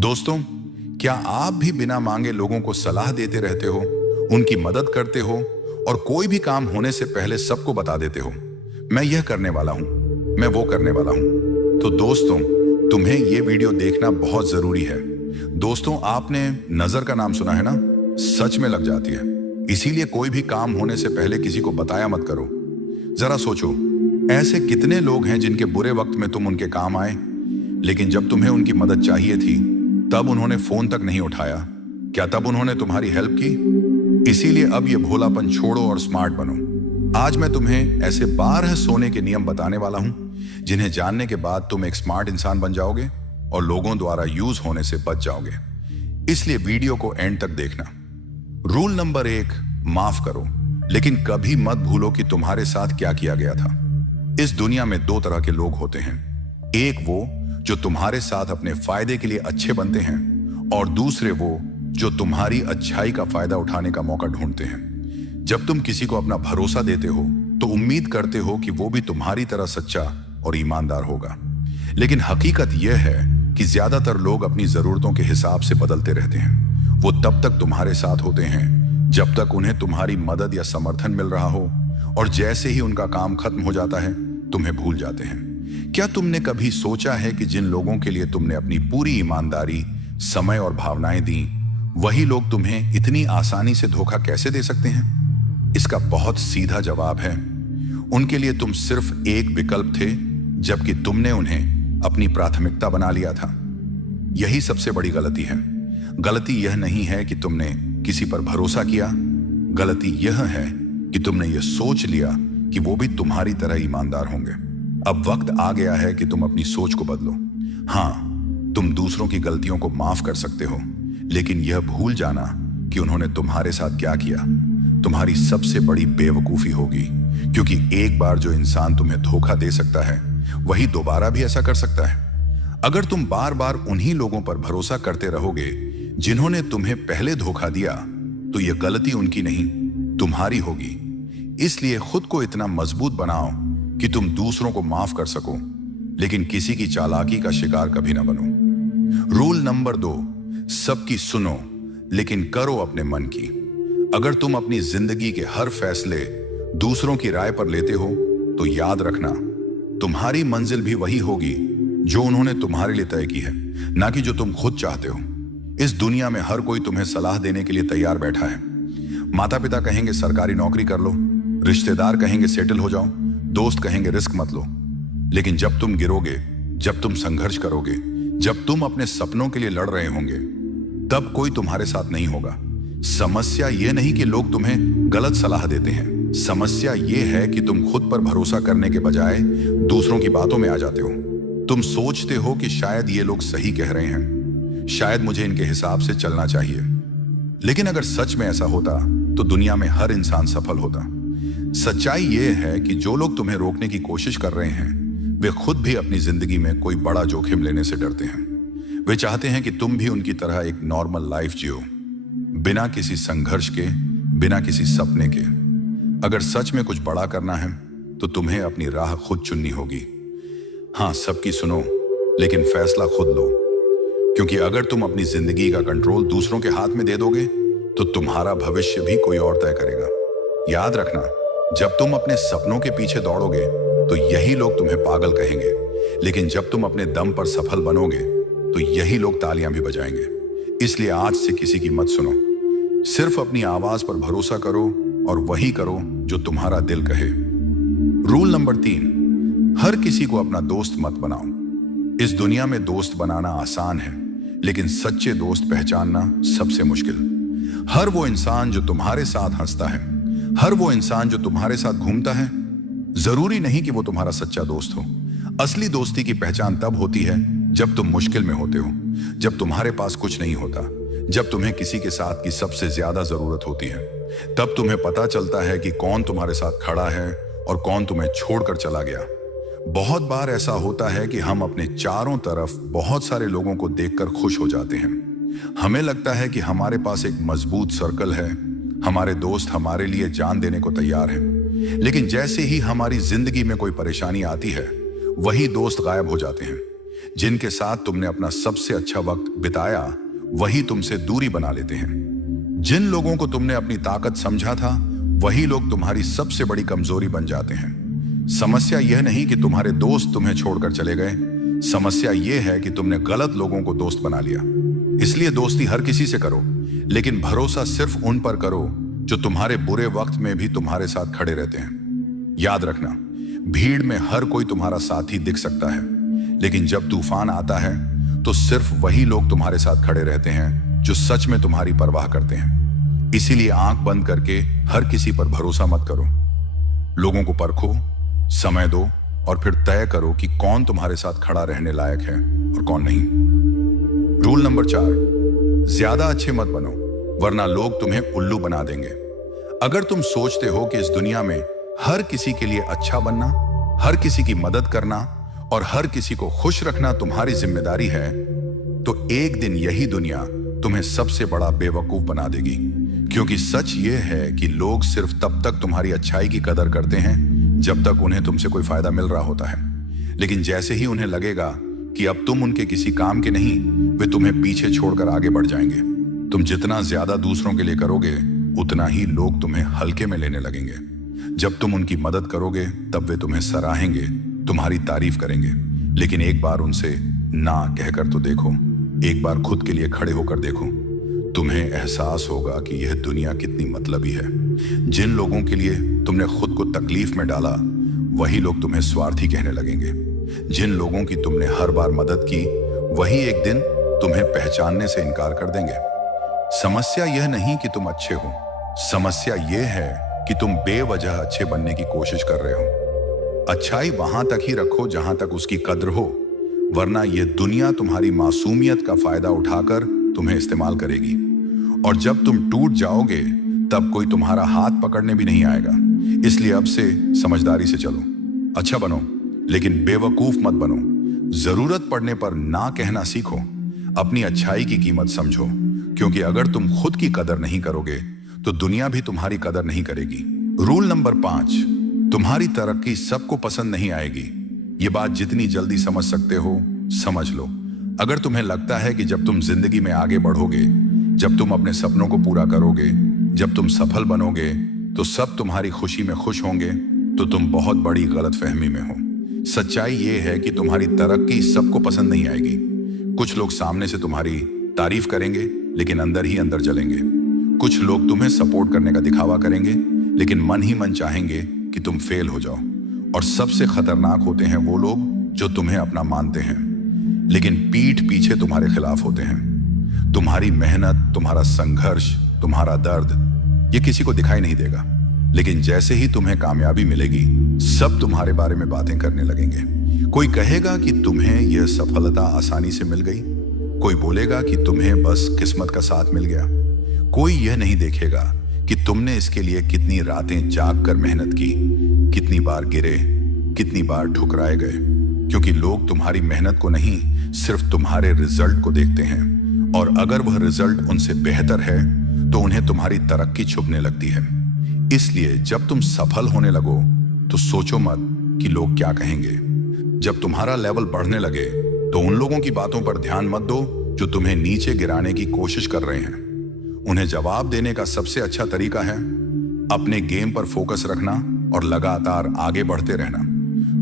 दोस्तों, क्या आप भी बिना मांगे लोगों को सलाह देते रहते हो, उनकी मदद करते हो और कोई भी काम होने से पहले सबको बता देते हो, मैं यह करने वाला हूं, मैं वो करने वाला हूं। तो दोस्तों, तुम्हें यह वीडियो देखना बहुत जरूरी है। दोस्तों, आपने नजर का नाम सुना है ना? सच में लग जाती है। इसीलिए कोई भी काम होने से पहले किसी को बताया मत करो। जरा सोचो, ऐसे कितने लोग हैं जिनके बुरे वक्त में तुम उनके काम आए, लेकिन जब तुम्हें उनकी मदद चाहिए थी तब उन्होंने फोन तक नहीं उठाया। क्या तब उन्होंने तुम्हारी हेल्प की? इसीलिए अब ये भोलापन छोड़ो और स्मार्ट बनो। आज मैं तुम्हें ऐसे 12 सोने के नियम बताने वाला हूं जिन्हें जानने के बाद तुम एक स्मार्ट इंसान बन जाओगे और लोगों द्वारा यूज होने से बच जाओगे। इसलिए वीडियो को एंड तक देखना। रूल नंबर 1, माफ करो, लेकिन कभी मत भूलो कि तुम्हारे साथ क्या किया गया था। इस दुनिया में 2 तरह के लोग होते हैं। एक वो जो तुम्हारे साथ अपने फायदे के लिए अच्छे बनते हैं और दूसरे वो जो तुम्हारी अच्छाई का फायदा उठाने का मौका ढूंढते हैं। जब तुम किसी को अपना भरोसा देते हो तो उम्मीद करते हो कि वो भी तुम्हारी तरह सच्चा और ईमानदार होगा। लेकिन हकीकत यह है कि ज्यादातर लोग अपनी जरूरतों के हिसाब से बदलते रहते हैं। वो तब तक तुम्हारे साथ होते हैं जब तक उन्हें तुम्हारी मदद या समर्थन मिल रहा हो, और जैसे ही उनका काम खत्म हो जाता है तुम्हें भूल जाते हैं। क्या तुमने कभी सोचा है कि जिन लोगों के लिए तुमने अपनी पूरी ईमानदारी, समय और भावनाएं दी, वही लोग तुम्हें इतनी आसानी से धोखा कैसे दे सकते हैं? इसका बहुत सीधा जवाब है, उनके लिए तुम सिर्फ एक विकल्प थे, जबकि तुमने उन्हें अपनी प्राथमिकता बना लिया था। यही सबसे बड़ी गलती है। गलती यह नहीं है कि तुमने किसी पर भरोसा किया, गलती यह है कि तुमने यह सोच लिया कि वो भी तुम्हारी तरह ईमानदार होंगे। अब वक्त आ गया है कि तुम अपनी सोच को बदलो। हाँ, तुम दूसरों की गलतियों को माफ कर सकते हो, लेकिन यह भूल जाना कि उन्होंने तुम्हारे साथ क्या किया तुम्हारी सबसे बड़ी बेवकूफी होगी। क्योंकि एक बार जो इंसान तुम्हें धोखा दे सकता है, वही दोबारा भी ऐसा कर सकता है। अगर तुम बार बार उन्हीं लोगों पर भरोसा करते रहोगे जिन्होंने तुम्हें पहले धोखा दिया, तो यह गलती उनकी नहीं, तुम्हारी होगी। इसलिए खुद को इतना मजबूत बनाओ कि तुम दूसरों को माफ कर सको, लेकिन किसी की चालाकी का शिकार कभी ना बनो। रूल नंबर 2, सबकी सुनो लेकिन करो अपने मन की। अगर तुम अपनी जिंदगी के हर फैसले दूसरों की राय पर लेते हो, तो याद रखना, तुम्हारी मंजिल भी वही होगी जो उन्होंने तुम्हारे लिए तय की है, ना कि जो तुम खुद चाहते हो। इस दुनिया में हर कोई तुम्हें सलाह देने के लिए तैयार बैठा है। माता पिता कहेंगे सरकारी नौकरी कर लो, रिश्तेदार कहेंगे सेटल हो जाओ, दोस्त कहेंगे रिस्क मत लो। लेकिन जब तुम गिरोगे, जब तुम संघर्ष करोगे, जब तुम अपने सपनों के लिए लड़ रहे होंगे, तब कोई तुम्हारे साथ नहीं होगा। समस्या यह नहीं कि लोग तुम्हें गलत सलाह देते हैं, समस्या यह है कि तुम खुद पर भरोसा करने के बजाय दूसरों की बातों में आ जाते हो। तुम सोचते हो कि शायद ये लोग सही कह रहे हैं, शायद मुझे इनके हिसाब से चलना चाहिए। लेकिन अगर सच में ऐसा होता तो दुनिया में हर इंसान सफल होता। सच्चाई यह है कि जो लोग तुम्हें रोकने की कोशिश कर रहे हैं, वे खुद भी अपनी जिंदगी में कोई बड़ा जोखिम लेने से डरते हैं। वे चाहते हैं कि तुम भी उनकी तरह एक नॉर्मल लाइफ जियो, बिना किसी संघर्ष के, बिना किसी सपने के। अगर सच में कुछ बड़ा करना है तो तुम्हें अपनी राह खुद चुननी होगी। हाँ, सबकी सुनो, लेकिन फैसला खुद लो। क्योंकि अगर तुम अपनी जिंदगी का कंट्रोल दूसरों के हाथ में दे दोगे, तो तुम्हारा भविष्य भी कोई और तय करेगा। याद रखना, जब तुम अपने सपनों के पीछे दौड़ोगे तो यही लोग तुम्हें पागल कहेंगे, लेकिन जब तुम अपने दम पर सफल बनोगे तो यही लोग तालियां भी बजाएंगे। इसलिए आज से किसी की मत सुनो, सिर्फ अपनी आवाज पर भरोसा करो और वही करो जो तुम्हारा दिल कहे। रूल नंबर 3, हर किसी को अपना दोस्त मत बनाओ। इस दुनिया में दोस्त बनाना आसान है, लेकिन सच्चे दोस्त पहचानना सबसे मुश्किल। हर वो इंसान जो तुम्हारे साथ हंसता है, हर वो इंसान जो तुम्हारे साथ घूमता है, जरूरी नहीं कि वो तुम्हारा सच्चा दोस्त हो। असली दोस्ती की पहचान तब होती है जब तुम मुश्किल में होते हो, जब तुम्हारे पास कुछ नहीं होता, जब तुम्हें किसी के साथ की सबसे ज्यादा जरूरत होती है। तब तुम्हें पता चलता है कि कौन तुम्हारे साथ खड़ा है और कौन तुम्हें छोड़कर चला गया। बहुत बार ऐसा होता है कि हम अपने चारों तरफ बहुत सारे लोगों को देखकर खुश हो जाते हैं। हमें लगता है कि हमारे पास एक मजबूत सर्कल है, हमारे दोस्त हमारे लिए जान देने को तैयार हैं। लेकिन जैसे ही हमारी जिंदगी में कोई परेशानी आती है, वही दोस्त गायब हो जाते हैं। जिनके साथ तुमने अपना सबसे अच्छा वक्त बिताया वही तुमसे दूरी बना लेते हैं। जिन लोगों को तुमने अपनी ताकत समझा था वही लोग तुम्हारी सबसे बड़ी कमजोरी बन जाते हैं। समस्या यह नहीं कि तुम्हारे दोस्त तुम्हें छोड़कर चले गए, समस्या यह है कि तुमने गलत लोगों को दोस्त बना लिया। इसलिए दोस्ती हर किसी से करो, लेकिन भरोसा सिर्फ उन पर करो जो तुम्हारे बुरे वक्त में भी तुम्हारे साथ खड़े रहते हैं। याद रखना, भीड़ में हर कोई तुम्हारा साथी दिख सकता है, लेकिन जब तूफान आता है तो सिर्फ वही लोग तुम्हारे साथ खड़े रहते हैं जो सच में तुम्हारी परवाह करते हैं। इसीलिए आंख बंद करके हर किसी पर भरोसा मत करो। लोगों को परखो, समय दो और फिर तय करो कि कौन तुम्हारे साथ खड़ा रहने लायक है और कौन नहीं। रूल नंबर 4, ज्यादा अच्छे मत बनो, वरना लोग तुम्हें उल्लू बना देंगे। अगर तुम सोचते हो कि इस दुनिया में हर किसी के लिए अच्छा बनना, हर किसी की मदद करना और हर किसी को खुश रखना तुम्हारी जिम्मेदारी है, तो एक दिन यही दुनिया तुम्हें सबसे बड़ा बेवकूफ बना देगी। क्योंकि सच यह है कि लोग सिर्फ तब तक तुम्हारी अच्छाई की कदर करते हैं जब तक उन्हें तुमसे कोई फायदा मिल रहा होता है। लेकिन जैसे ही उन्हें लगेगा कि अब तुम उनके किसी काम के नहीं, वे तुम्हें पीछे छोड़कर आगे बढ़ जाएंगे। तुम जितना ज्यादा दूसरों के लिए करोगे उतना ही लोग तुम्हें हल्के में लेने लगेंगे। जब तुम उनकी मदद करोगे तब वे तुम्हें सराहेंगे, तुम्हारी तारीफ करेंगे। लेकिन एक बार उनसे ना कहकर तो देखो, एक बार खुद के लिए खड़े होकर देखो, तुम्हें एहसास होगा कि यह दुनिया कितनी मतलबी है। जिन लोगों के लिए तुमने खुद को तकलीफ में डाला वही लोग तुम्हें स्वार्थी कहने लगेंगे। जिन लोगों की तुमने हर बार मदद की वही एक दिन तुम्हें पहचानने से इनकार कर देंगे। समस्या यह नहीं कि तुम अच्छे हो, समस्या यह है कि तुम बेवजह अच्छे बनने की कोशिश कर रहे हो। अच्छाई वहां तक ही रखो जहां तक उसकी कद्र हो, वरना यह दुनिया तुम्हारी मासूमियत का फायदा उठाकर तुम्हें इस्तेमाल करेगी। और जब तुम टूट जाओगे तब कोई तुम्हारा हाथ पकड़ने भी नहीं आएगा। इसलिए अब से समझदारी से चलो, अच्छा बनो लेकिन बेवकूफ मत बनो। जरूरत पड़ने पर ना कहना सीखो, अपनी अच्छाई की कीमत समझो, क्योंकि अगर तुम खुद की कदर नहीं करोगे तो दुनिया भी तुम्हारी कदर नहीं करेगी। रूल नंबर 5, तुम्हारी तरक्की सबको पसंद नहीं आएगी। ये बात जितनी जल्दी समझ सकते हो समझ लो। अगर तुम्हें लगता है कि जब तुम जिंदगी में आगे बढ़ोगे, जब तुम अपने सपनों को पूरा करोगे, जब तुम सफल बनोगे तो सब तुम्हारी खुशी में खुश होंगे, तो तुम बहुत बड़ी गलतफहमी में हो। सच्चाई ये है कि तुम्हारी तरक्की सबको पसंद नहीं आएगी। कुछ लोग सामने से तुम्हारी तारीफ करेंगे लेकिन अंदर ही अंदर जलेंगे। कुछ लोग तुम्हें सपोर्ट करने का दिखावा करेंगे लेकिन मन ही मन चाहेंगे कि तुम फेल हो जाओ। और सबसे खतरनाक होते हैं वो लोग जो तुम्हें अपना मानते हैं लेकिन पीठ पीछे तुम्हारे खिलाफ होते हैं। तुम्हारी मेहनत, तुम्हारा संघर्ष, तुम्हारा दर्द ये किसी को दिखाई नहीं देगा, लेकिन जैसे ही तुम्हें कामयाबी मिलेगी सब तुम्हारे बारे में बातें करने लगेंगे। कोई कहेगा कि तुम्हें यह सफलता आसानी से मिल गई, कोई बोलेगा कि तुम्हें बस किस्मत का साथ मिल गया। कोई यह नहीं देखेगा कि तुमने इसके लिए कितनी रातें जाग कर मेहनत की, कितनी बार गिरे, कितनी बार ठुकराए गए। क्योंकि लोग तुम्हारी मेहनत को नहीं, सिर्फ तुम्हारे रिजल्ट को देखते हैं। और अगर वह रिजल्ट उनसे बेहतर है तो उन्हें तुम्हारी तरक्की छुपने लगती है। इसलिए जब तुम सफल होने लगो तो सोचो मत कि लोग क्या कहेंगे। जब तुम्हारा लेवल बढ़ने लगे तो उन लोगों की बातों पर ध्यान मत दो जो तुम्हें नीचे गिराने की कोशिश कर रहे हैं। उन्हें जवाब देने का सबसे अच्छा तरीका है अपने गेम पर फोकस रखना और लगातार आगे बढ़ते रहना।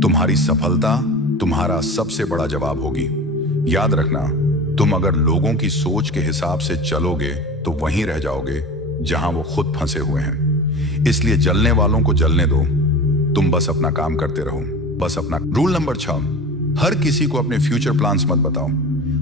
तुम्हारी सफलता तुम्हारा सबसे बड़ा जवाब होगी। याद रखना, तुम अगर लोगों की सोच के हिसाब से चलोगे तो वहीं रह जाओगे जहां वो खुद फंसे हुए हैं। इसलिए जलने वालों को जलने दो, तुम बस अपना काम करते रहो, बस अपना। रूल नंबर 6, हर किसी को अपने फ्यूचर प्लान्स मत बताओ।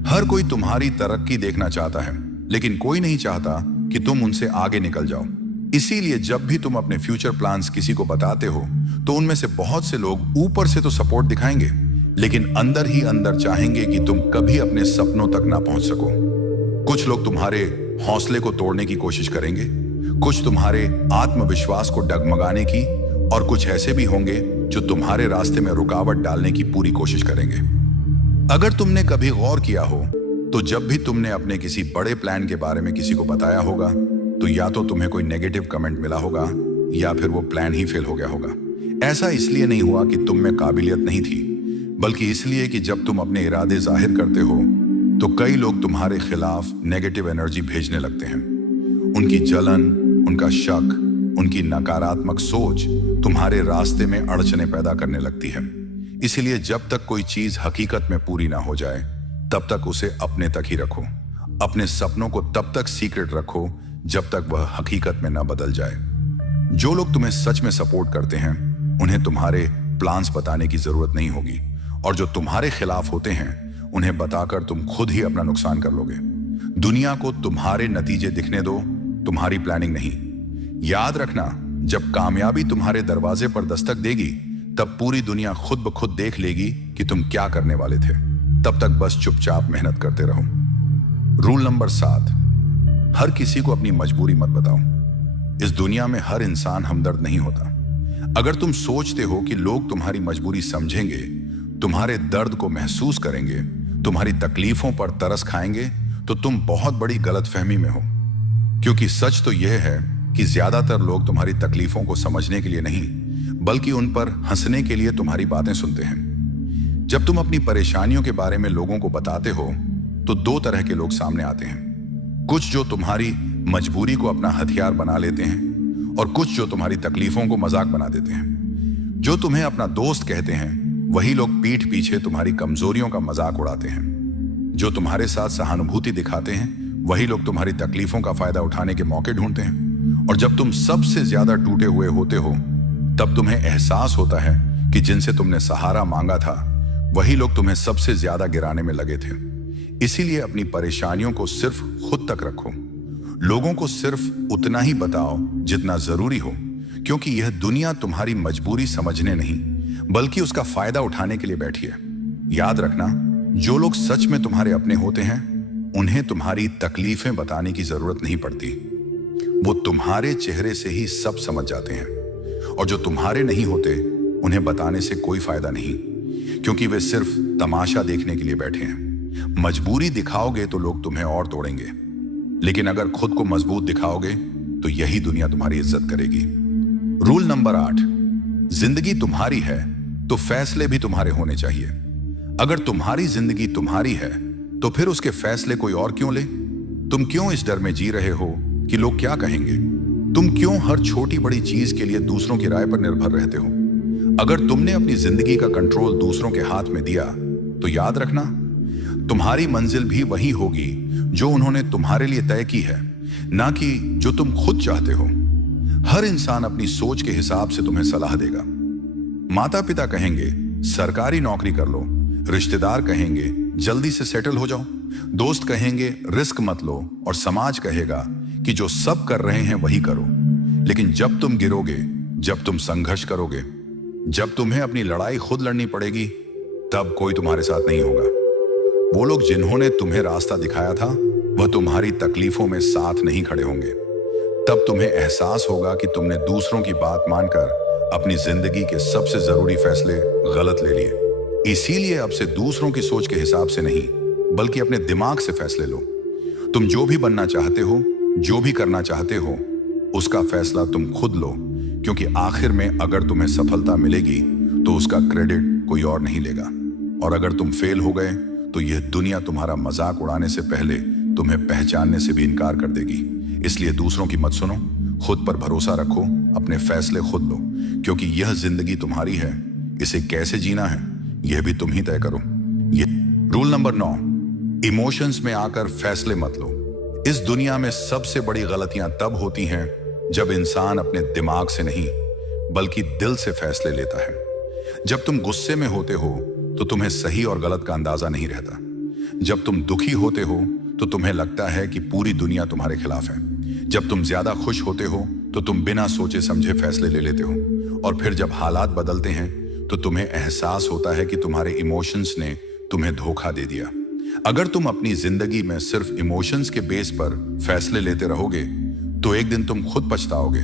हर कोई तुम्हारी तरक्की देखना चाहता है लेकिन कोई नहीं चाहता कि तुम उनसे आगे निकल जाओ। इसीलिए जब भी तुम अपने फ्यूचर प्लान्स किसी को बताते हो तो उनमें से बहुत से लोग ऊपर से तो सपोर्ट दिखाएंगे लेकिन अंदर ही अंदर चाहेंगे कि तुम कभी अपने सपनों तक ना पहुंच सको। कुछ लोग तुम्हारे हौसले को तोड़ने की कोशिश करेंगे, कुछ तुम्हारे आत्मविश्वास को डगमगाने की, और कुछ ऐसे भी होंगे जो तुम्हारे रास्ते में रुकावट डालने की पूरी कोशिश करेंगे। अगर तुमने कभी गौर किया हो तो जब भी तुमने अपने किसी बड़े प्लान के बारे में किसी को बताया होगा तो या तो तुम्हें कोई नेगेटिव कमेंट मिला होगा या फिर वो प्लान ही फेल हो गया होगा। ऐसा इसलिए नहीं हुआ कि तुम में काबिलियत नहीं थी, बल्कि इसलिए कि जब तुम अपने इरादे जाहिर करते हो तो कई लोग तुम्हारे खिलाफ नेगेटिव एनर्जी भेजने लगते हैं। उनकी जलन, उनका शक, उनकी नकारात्मक सोच तुम्हारे रास्ते में अड़चने पैदा करने लगती है। इसीलिए जब तक कोई चीज हकीकत में पूरी ना हो जाए तब तक उसे अपने तक ही रखो। अपने सपनों को तब तक सीक्रेट रखो जब तक वह हकीकत में ना बदल जाए। जो लोग तुम्हें सच में सपोर्ट करते हैं उन्हें तुम्हारे प्लान्स बताने की जरूरत नहीं होगी, और जो तुम्हारे खिलाफ होते हैं उन्हें बताकर तुम खुद ही अपना नुकसान कर लोगे। दुनिया को तुम्हारे नतीजे दिखने दो, तुम्हारी प्लानिंग नहीं। याद रखना, जब कामयाबी तुम्हारे दरवाजे पर दस्तक देगी तब पूरी दुनिया खुद ब खुद देख लेगी कि तुम क्या करने वाले थे। तब तक बस चुपचाप मेहनत करते रहो। रूल नंबर 7, हर किसी को अपनी मजबूरी मत बताओ। इस दुनिया में हर इंसान हमदर्द नहीं होता। अगर तुम सोचते हो कि लोग तुम्हारी मजबूरी समझेंगे, तुम्हारे दर्द को महसूस करेंगे, तुम्हारी तकलीफों पर तरस खाएंगे, तो तुम बहुत बड़ी गलतफहमी में हो। क्योंकि सच तो यह है कि ज्यादातर लोग तुम्हारी तकलीफों को समझने के लिए नहीं, बल्कि उन पर हंसने के लिए तुम्हारी बातें सुनते हैं। जब तुम अपनी परेशानियों के बारे में लोगों को बताते हो तो 2 तरह के लोग सामने आते हैं। कुछ जो तुम्हारी मजबूरी को अपना हथियार बना लेते हैं, और कुछ जो तुम्हारी तकलीफों को मजाक बना देते हैं। जो तुम्हें अपना दोस्त कहते हैं वही लोग पीठ पीछे तुम्हारी कमजोरियों का मजाक उड़ाते हैं। जो तुम्हारे साथ सहानुभूति दिखाते हैं वही लोग तुम्हारी तकलीफों का फायदा उठाने के मौके ढूंढते हैं। और जब तुम सबसे ज्यादा टूटे हुए होते हो तब तुम्हें एहसास होता है कि जिनसे तुमने सहारा मांगा था वही लोग तुम्हें सबसे ज्यादा गिराने में लगे थे। इसीलिए अपनी परेशानियों को सिर्फ खुद तक रखो। लोगों को सिर्फ उतना ही बताओ जितना जरूरी हो, क्योंकि यह दुनिया तुम्हारी मजबूरी समझने नहीं बल्कि उसका फायदा उठाने के लिए बैठी है। याद रखना, जो लोग सच में तुम्हारे अपने होते हैं उन्हें तुम्हारी तकलीफें बताने की जरूरत नहीं पड़ती। वो तुम्हारे चेहरे से ही सब समझ जाते हैं। और जो तुम्हारे नहीं होते उन्हें बताने से कोई फायदा नहीं, क्योंकि वे सिर्फ तमाशा देखने के लिए बैठे हैं। मजबूरी दिखाओगे तो लोग तुम्हें और तोड़ेंगे, लेकिन अगर खुद को मजबूत दिखाओगे तो यही दुनिया तुम्हारी इज्जत करेगी। रूल नंबर 8, जिंदगी तुम्हारी है तो फैसले भी तुम्हारे होने चाहिए। अगर तुम्हारी जिंदगी तुम्हारी है तो फिर उसके फैसले कोई और क्यों ले? तुम क्यों इस डर में जी रहे हो कि लोग क्या कहेंगे? तुम क्यों हर छोटी बड़ी चीज के लिए दूसरों की राय पर निर्भर रहते हो? अगर तुमने अपनी जिंदगी का कंट्रोल दूसरों के हाथ में दिया तो याद रखना, तुम्हारी मंजिल भी वही होगी जो उन्होंने तुम्हारे लिए तय की है, ना कि जो तुम खुद चाहते हो। हर इंसान अपनी सोच के हिसाब से तुम्हें सलाह देगा। माता पिता कहेंगे सरकारी नौकरी कर लो, रिश्तेदार कहेंगे जल्दी से सेटल हो जाओ, दोस्त कहेंगे रिस्क मत लो, और समाज कहेगा कि जो सब कर रहे हैं वही करो। लेकिन जब तुम गिरोगे, जब तुम संघर्ष करोगे, जब तुम्हें अपनी लड़ाई खुद लड़नी पड़ेगी, तब कोई तुम्हारे साथ नहीं होगा। वो लोग जिन्होंने तुम्हें रास्ता दिखाया था वह तुम्हारी तकलीफों में साथ नहीं खड़े होंगे। तब तुम्हें एहसास होगा कि तुमने दूसरों की बात मानकर अपनी जिंदगी के सबसे जरूरी फैसले गलत ले लिए। इसीलिए अब से दूसरों की सोच के हिसाब से नहीं बल्कि अपने दिमाग से फैसले लो। तुम जो भी बनना चाहते हो, जो भी करना चाहते हो, उसका फैसला तुम खुद लो, क्योंकि आखिर में अगर तुम्हें सफलता मिलेगी तो उसका क्रेडिट कोई और नहीं लेगा। और अगर तुम फेल हो गए तो यह दुनिया तुम्हारा मजाक उड़ाने से पहले तुम्हें पहचानने से भी इनकार कर देगी। इसलिए दूसरों की मत सुनो, खुद पर भरोसा रखो, अपने फैसले खुद लो, क्योंकि यह जिंदगी तुम्हारी है। इसे कैसे जीना है यह भी तुम ही तय करो। ये रूल नंबर 9, इमोशंस में आकर फैसले मत लो। इस दुनिया में सबसे बड़ी गलतियां तब होती हैं जब इंसान अपने दिमाग से नहीं बल्कि दिल से फैसले लेता है। जब तुम गुस्से में होते हो तो तुम्हें सही और गलत का अंदाजा नहीं रहता। जब तुम दुखी होते हो तो तुम्हें लगता है कि पूरी दुनिया तुम्हारे खिलाफ है। जब तुम ज्यादा खुश होते हो तो तुम बिना सोचे समझे फैसले ले लेते हो। और फिर जब हालात बदलते हैं तो तुम्हें एहसास होता है कि तुम्हारे इमोशंस ने तुम्हें धोखा दे दिया। अगर तुम अपनी जिंदगी में सिर्फ इमोशंस के बेस पर फैसले लेते रहोगे तो एक दिन तुम खुद पछताओगे,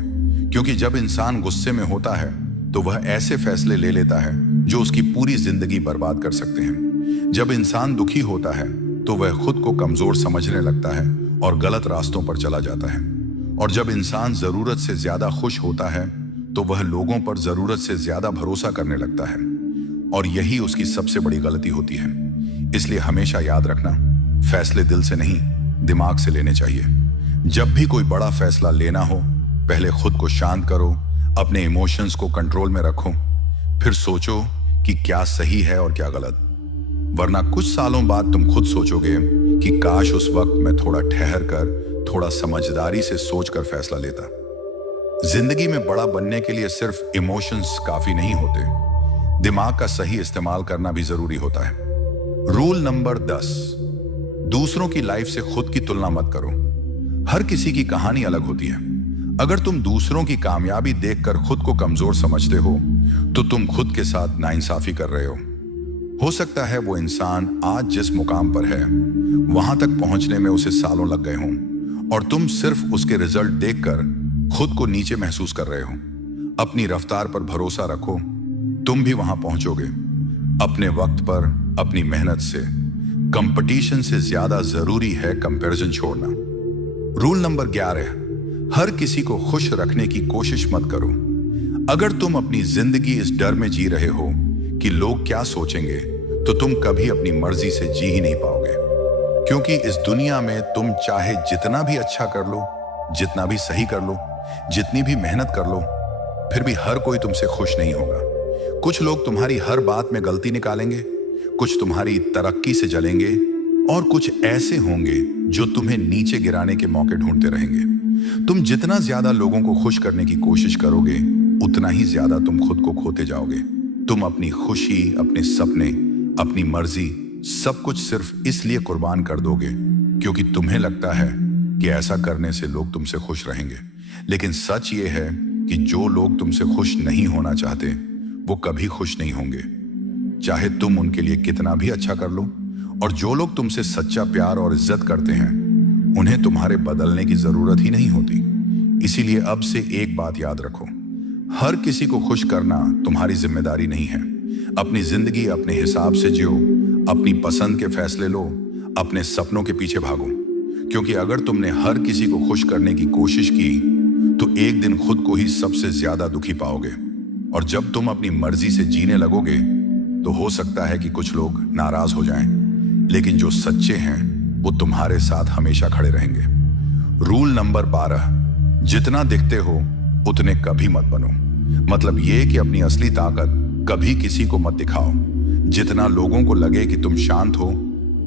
क्योंकि जब इंसान गुस्से में होता है तो वह ऐसे फैसले ले लेता है जो उसकी पूरी जिंदगी बर्बाद कर सकते हैं। जब इंसान दुखी होता है तो वह खुद को कमजोर समझने लगता है और गलत रास्तों पर चला जाता है। और जब इंसान जरूरत से ज्यादा खुश होता है तो वह लोगों पर जरूरत से ज्यादा भरोसा करने लगता है। और यही उसकी सबसे बड़ी गलती होती है। इसलिए हमेशा याद रखना, फैसले दिल से नहीं, दिमाग से लेने चाहिए। जब भी कोई बड़ा फैसला लेना हो, पहले खुद को शांत करो, अपने इमोशंस को कंट्रोल में रखो, फिर सोचो कि क्या सही है और क्या गलत। वरना कुछ सालों बाद तुम खुद सोचोगे कि काश उस वक्त मैं थोड़ा ठहर कर, थोड़ा समझदारी से सोचकर फैसला लेता। जिंदगी में बड़ा बनने के लिए सिर्फ इमोशंस काफी नहीं होते, दिमाग का सही इस्तेमाल करना भी जरूरी होता है। रूल नंबर 10, दूसरों की लाइफ से खुद की तुलना मत करो। हर किसी की कहानी अलग होती है। अगर तुम दूसरों की कामयाबी देखकर खुद को कमजोर समझते हो, तो तुम खुद के साथ नाइंसाफी कर रहे हो सकता है वो इंसान आज जिस मुकाम पर है, वहां तक पहुंचने में उसे सालों लग गए हों और तुम सिर्फ उसके रिजल्ट देखकर खुद को नीचे महसूस कर रहे हो। अपनी रफ्तार पर भरोसा रखो, तुम भी वहां पहुंचोगे, अपने वक्त पर, अपनी मेहनत से। कंपटीशन से ज्यादा जरूरी है कंपैरिजन छोड़ना। रूल नंबर 11, हर किसी को खुश रखने की कोशिश मत करो। अगर तुम अपनी जिंदगी इस डर में जी रहे हो कि लोग क्या सोचेंगे, तो तुम कभी अपनी मर्जी से जी ही नहीं पाओगे। क्योंकि इस दुनिया में तुम चाहे जितना भी अच्छा कर लो, जितना भी सही कर लो, जितनी भी मेहनत कर लो, फिर भी हर कोई तुमसे खुश नहीं होगा। कुछ लोग तुम्हारी हर बात में गलती निकालेंगे, कुछ तुम्हारी तरक्की से जलेंगे और कुछ ऐसे होंगे जो तुम्हें नीचे गिराने के मौके ढूंढते रहेंगे। तुम जितना ज्यादा लोगों को खुश करने की कोशिश करोगे, उतना ही ज्यादा तुम खुद को खोते जाओगे। तुम अपनी खुशी, अपने सपने, अपनी मर्जी, सब कुछ सिर्फ इसलिए कुर्बान कर दोगे क्योंकि तुम्हें लगता है कि ऐसा करने से लोग तुमसे खुश रहेंगे। लेकिन सच ये है कि जो लोग तुमसे खुश नहीं होना चाहते, वो कभी खुश नहीं होंगे, चाहे तुम उनके लिए कितना भी अच्छा कर लो। और जो लोग तुमसे सच्चा प्यार और इज्जत करते हैं, उन्हें तुम्हारे बदलने की जरूरत ही नहीं होती। इसीलिए अब से एक बात याद रखो, हर किसी को खुश करना तुम्हारी जिम्मेदारी नहीं है। अपनी जिंदगी अपने हिसाब से जियो, अपनी पसंद के फैसले लो, अपने सपनों के पीछे भागो। क्योंकि अगर तुमने हर किसी को खुश करने की कोशिश की, तो एक दिन खुद को ही सबसे ज्यादा दुखी पाओगे। और जब तुम अपनी मर्जी से जीने लगोगे, तो हो सकता है कि कुछ लोग नाराज हो जाएं, लेकिन जो सच्चे हैं वो तुम्हारे साथ हमेशा खड़े रहेंगे। रूल नंबर 12, जितना दिखते हो उतने कभी मत बनो। मतलब ये कि अपनी असली ताकत कभी किसी को मत दिखाओ। जितना लोगों को लगे कि तुम शांत हो,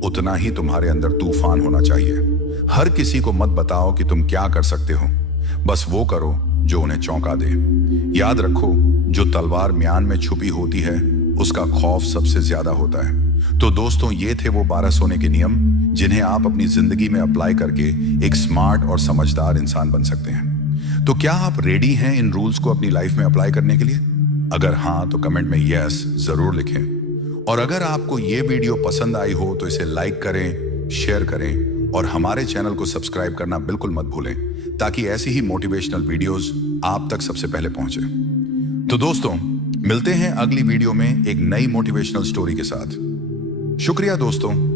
उतना ही तुम्हारे अंदर तूफान होना चाहिए। हर किसी को मत बताओ कि तुम क्या कर सकते हो, बस वो करो जो उन्हें चौंका दे। याद रखो, जो तलवार म्यान में छुपी होती है, उसका खौफ सबसे ज्यादा होता है। तो दोस्तों, ये थे वो 12 सोने के नियम जिन्हें आप अपनी जिंदगी में अप्लाई करके एक स्मार्ट और समझदार इंसान बन सकते हैं। तो क्या आप रेडी हैं इन रूल्स को अपनी लाइफ में अप्लाई करने के लिए? अगर हाँ, तो कमेंट में यस जरूर लिखें। और अगर आपको ये वीडियो पसंद आई हो तो इसे लाइक करें, शेयर करें और हमारे चैनल को सब्सक्राइब करना बिल्कुल मत भूलें, ताकि ऐसी ही मोटिवेशनल वीडियोस आप तक सबसे पहले पहुंचे। तो दोस्तों, मिलते हैं अगली वीडियो में एक नई मोटिवेशनल स्टोरी के साथ। शुक्रिया दोस्तों।